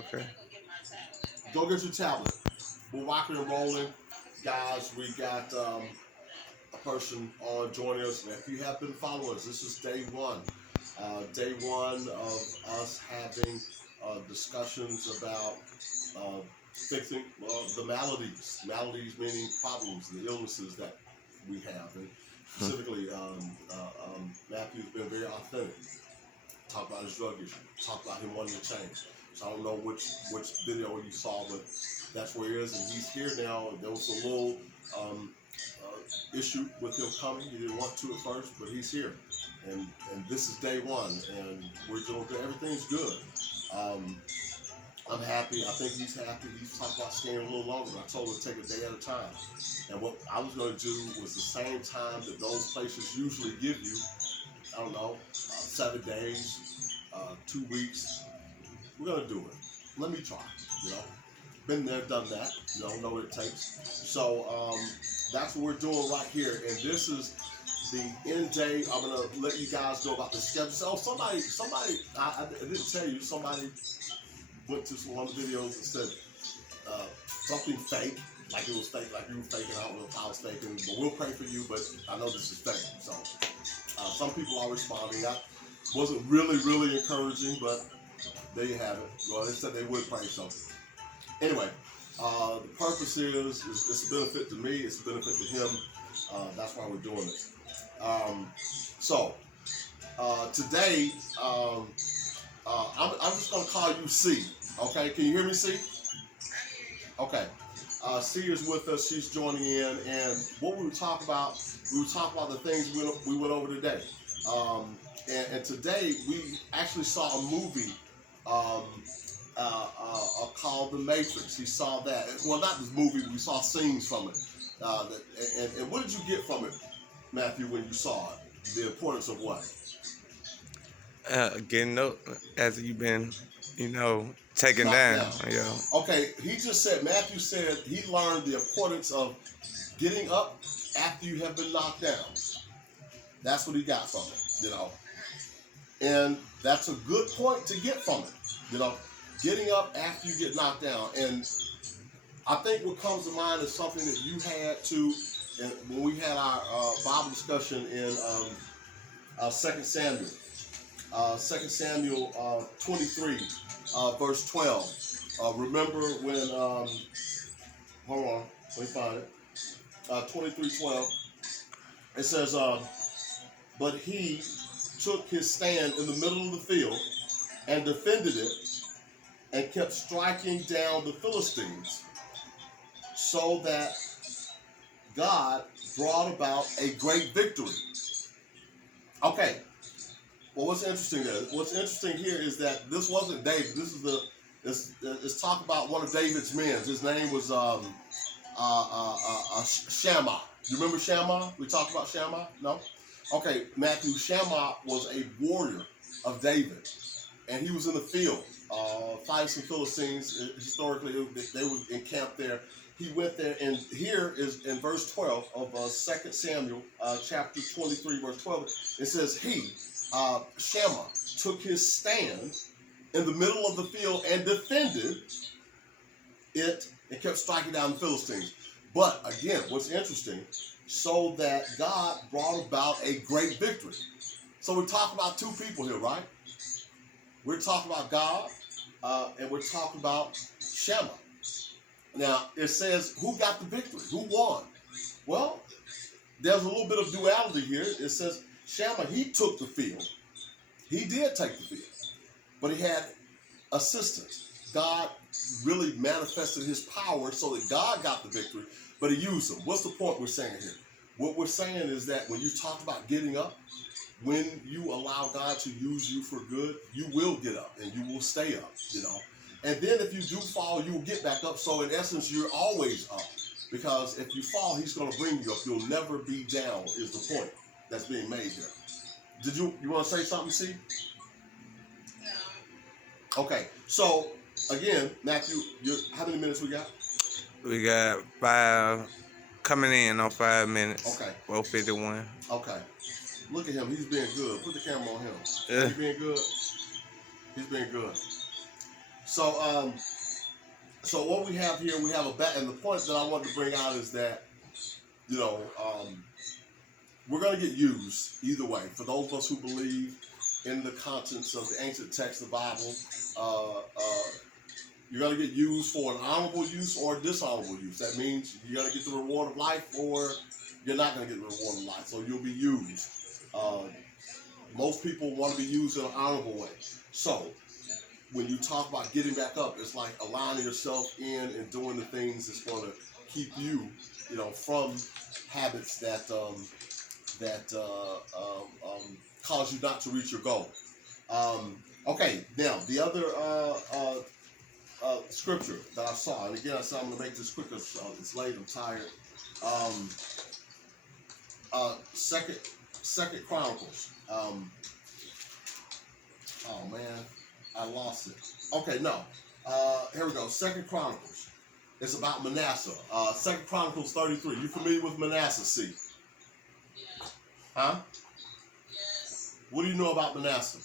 Okay. Go get your tablet. We're rocking and rolling. Guys, we got a person on joining us. If you have been following us, this is day one. Day one of us having discussions about fixing the maladies. Maladies meaning problems, the illnesses that we have. And specifically, Matthew's been very authentic. Talk about his drug issue. Talk about him wanting to change. So I don't know which video you saw, but that's where he is, and he's here now. There was a little issue with him coming. He didn't want to at first, but he's here, and this is day one, and we're doing good. Everything's good. I'm happy. I think he's happy. He's talking about staying a little longer. I told him to take a day at a time, and what I was going to do was the same time that those places usually give you. I don't know, 7 days, 2 weeks. We're gonna do it. Let me try. You know, been there, done that. You know what it takes. So that's what we're doing right here. And this is the end day. I'm gonna let you guys know about the schedule. So somebody, I didn't tell you. Somebody went to one of the videos and said something fake, like it was fake, like you were faking. I don't know if I was faking, but we'll pray for you. But I know this is fake. So some people are responding. That wasn't really encouraging, but there you have it. Well, they said they would pray something. Anyway, the purpose is it's a benefit to me. It's a benefit to him. That's why we're doing this. So today, I'm just gonna call you C. Okay? Can you hear me, C? Okay. C is with us. She's joining in, and what we would talk about the things we went over today. And today we actually saw a movie called The Matrix. He saw that. Well, not this movie. We saw scenes from it. And what did you get from it, Matthew, when you saw it? The importance of what? Getting up as you've been, taken down. Yeah. Okay, he just said, Matthew said he learned the importance of getting up after you have been knocked down. That's what he got from it, And that's a good point to get from it, getting up after you get knocked down. And I think what comes to mind is something that you had to, and when we had our Bible discussion in 2 Samuel. 2 Samuel 23, verse 12. Remember when, hold on, let me find it. 23:12. It says, but he took his stand in the middle of the field and defended it and kept striking down the Philistines so that God brought about a great victory. Okay. Well, what's interesting there? What's interesting here is that this wasn't David. It's talk about one of David's men. His name was Shammah. You remember Shammah? We talked about Shammah? No? Okay, Matthew, Shammah was a warrior of David, and he was in the field fighting some Philistines. Historically, they were encamped there. He went there, and here is in verse 12 of 2 Samuel chapter 23, verse 12. It says, Shammah, took his stand in the middle of the field and defended it and kept striking down the Philistines. But again, what's interesting, so that God brought about a great victory. So we're talking about two people here, right? We're talking about God, and we're talking about Shammah. Now, it says, who got the victory? Who won? Well, there's a little bit of duality here. It says, Shammah, he took the field. He did take the field. But he had assistance. God really manifested his power so that God got the victory, but he used them. What's the point we're saying here? What we're saying is that when you talk about getting up, when you allow God to use you for good, you will get up and you will stay up, And then if you do fall, you will get back up. So in essence, you're always up. Because if you fall, he's going to bring you up. You'll never be down is the point that's being made here. Did you want to say something, C? No. Okay. So, again, Matthew, how many minutes we got? We got 5 coming in on 5 minutes. Okay. 4:51. Okay. Look at him. He's being good. Put the camera on him. Yeah. He's being good. He's being good. So so what we have here, we have a and the point that I wanted to bring out is that, you know, we're going to get used either way. For those of us who believe in the contents of the ancient text, the Bible, you're going to get used for an honorable use or dishonorable use. That means you're going to get the reward of life, or you're not going to get the reward of life. So you'll be used. Most people want to be used in an honorable way. So when you talk about getting back up, it's like aligning yourself in and doing the things that's going to keep you, you know, from habits that cause you not to reach your goal. Okay, now the other scripture that I saw, and again I said I'm going to make this quick because it's late, I'm tired. Second Chronicles. Oh man, I lost it. Okay, no. Here we go. Second Chronicles. It's about Manasseh. Second Chronicles 33. You familiar with Manasseh? See? Huh? Yes. What do you know about Manasseh?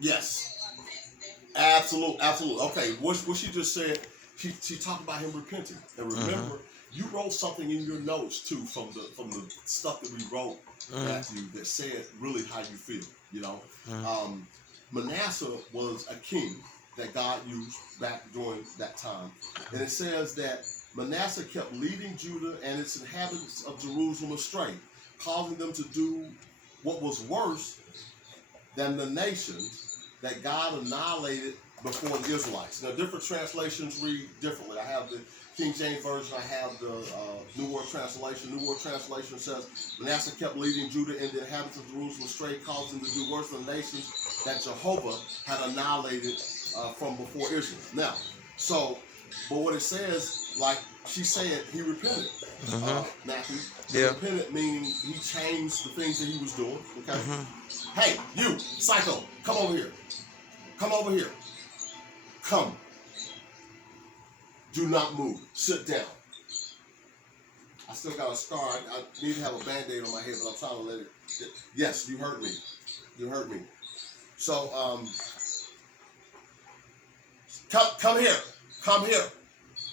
Yes. Absolutely. Okay, what she just said, she talked about him repenting. And remember, you wrote something in your notes too from the stuff that we wrote, Matthew, that said really how you feel. You know, Manasseh was a king that God used back during that time, and it says that Manasseh kept leading Judah and its inhabitants of Jerusalem astray, causing them to do what was worse than the nations that God annihilated before the Israelites. Now, different translations read differently. I have the King James Version, I have the New World Translation. New World Translation says, Manasseh kept leading Judah and the inhabitants of Jerusalem astray, causing them to do worse than the nations that Jehovah had annihilated from before Israel. Now, so, but what it says, like she said, he repented, Matthew. Yeah. Repented meaning he changed the things that he was doing, okay? Hey, you, psycho, come over here. Come over here. Come. Do not move. Sit down. I still got a scar. I need to have a Band-Aid on my head, but I'm trying to let it. Yes, you heard me. You heard me. So, come here. Come here.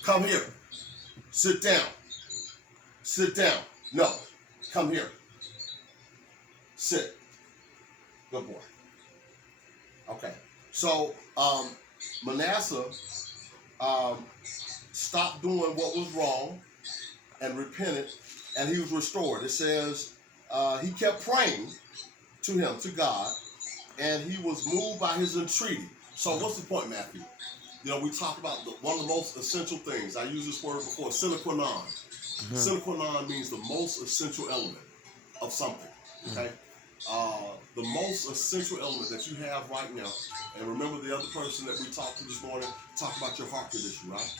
Come here. Sit down. Sit down. No. Come here. Sit. Good boy. Okay. So, Manasseh stopped doing what was wrong and repented, and he was restored. It says he kept praying to him, to God, and he was moved by his entreaty. So what's the point, Matthew? You know, we talk about one of the most essential things. I used this word before, sine qua non. Sine qua non means the most essential element of something, okay? The most essential element that you have right now, and remember the other person that we talked to this morning, talk about your heart condition, right?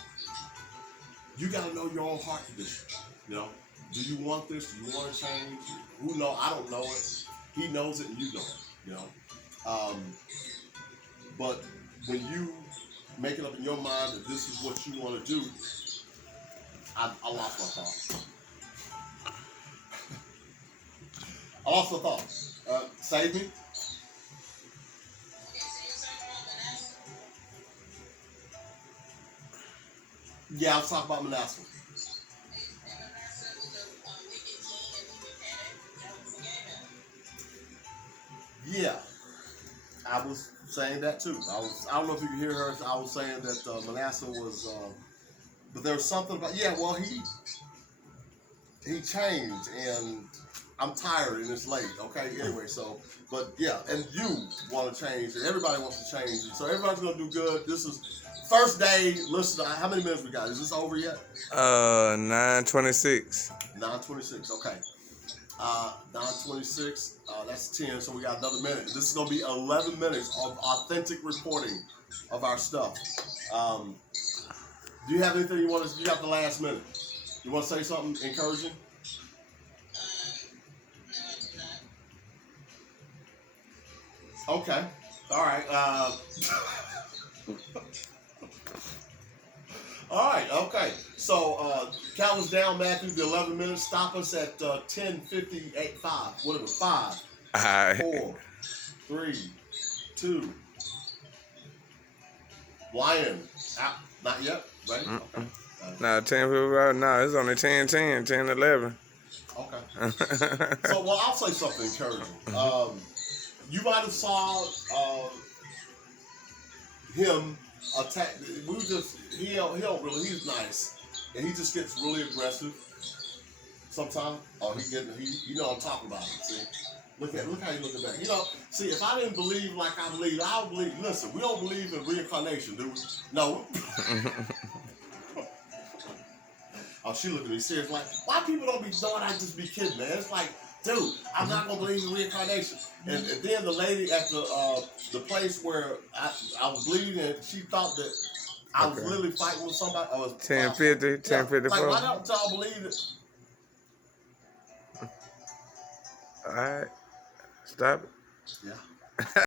You got to know your own heart condition. You know, do you want this? Do you want to change? Who knows? I don't know it. He knows it, and you know it. You know, but when you make it up in your mind that this is what you want to do, I lost my thought. I lost my thought. Save me. Yeah, I was talking about Manasseh. Yeah, I was saying that too. I don't know if you can hear her. I was saying that Manasseh was, but there was something about, yeah, well, he changed, and I'm tired and it's late, okay? Anyway, so, but yeah, and you want to change, and everybody wants to change, and so everybody's going to do good. This is first day. Listen, how many minutes we got? Is this over yet? 9:26. 9:26, okay. 9:26, that's 10, so we got another minute. This is going to be 11 minutes of authentic reporting of our stuff. Do you have anything you want to, you got the last minute. You want to say something encouraging? Okay. All right. All right. Okay. So count us down, Matthew, the 11 minutes. Stop us at 10:58, 5. Whatever, 5, All right. 4, 3, 2. Lion out. Not yet. Ready? Okay. No, 10:55. No, it's only 10:10, 10:11. Okay. So, well, I'll say something encouraging. You might have saw him attack. He don't really. He's nice, and he just gets really aggressive sometimes. Oh, you know what I'm talking about. See, look how you looking back. You know, see, if I didn't believe like I believe, I would believe. Listen, we don't believe in reincarnation, do we? No. Oh, she looking at me serious, like, why people don't be knowing I just be kidding, man? It's like, dude, I'm not gonna believe in reincarnation. And then the lady at the place where I was bleeding, and she thought that I was literally fighting with somebody. I was 10:50, 10:54. Like, why don't y'all believe it? All right. Stop it. Yeah.